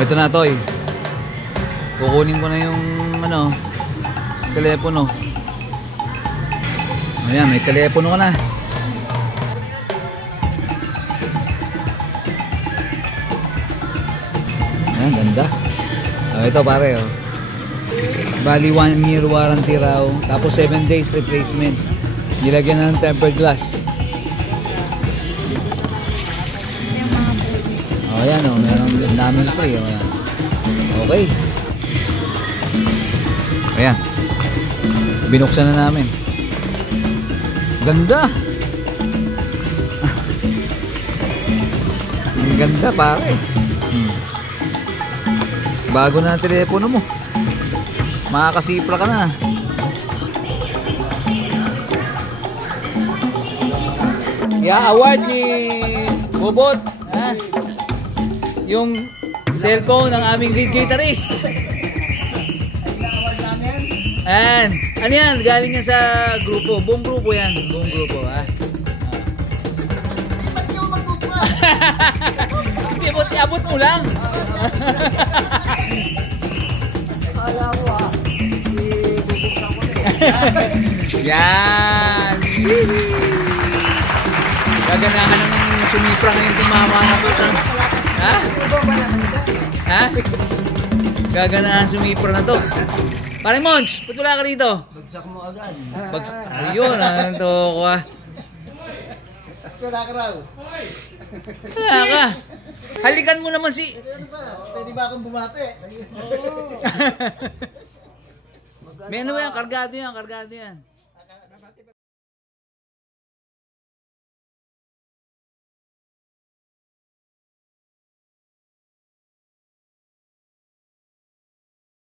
Oh, ito na, Toy. Kukunin ko na yung ano, telepono. Ayan, may telepono ka na. Ayan, ganda. Oh, ito pare, oh. Bali 1 year warranty raw. Tapos 7 days replacement. Nilagyan na ng tempered glass. Oh, ayan, oh. Meron namin free. Oh, ayan. Okay. Ayan. Binuksan na namin. Ganda. Ang ganda pare. Bago na ang telepono mo. Makakasipra ka na. Yeah, award ni Bobot, ha? Yung cellphone ng aming lead guitarist. Ayan. Ano yan? Galing yan sa grupo. Buong grupo yan. Buong grupo, ha? Ba't ka magbubuha? Hindi, abot mo lang. Kala ko ibubuksan ko na Yan. Gaganahan ng sumipra ngayon kung mama na po. Ha? Ha? Gaganahan sumipra na to. Parang Mons, ba't wala ka rito? Bagsak mo agad. Ayun, ano to ko ah. Wala ka raw. Kaya ka. Halikan mo naman si... Pwede ba akong bumate? May ano yan, kargado yan, kargado yan.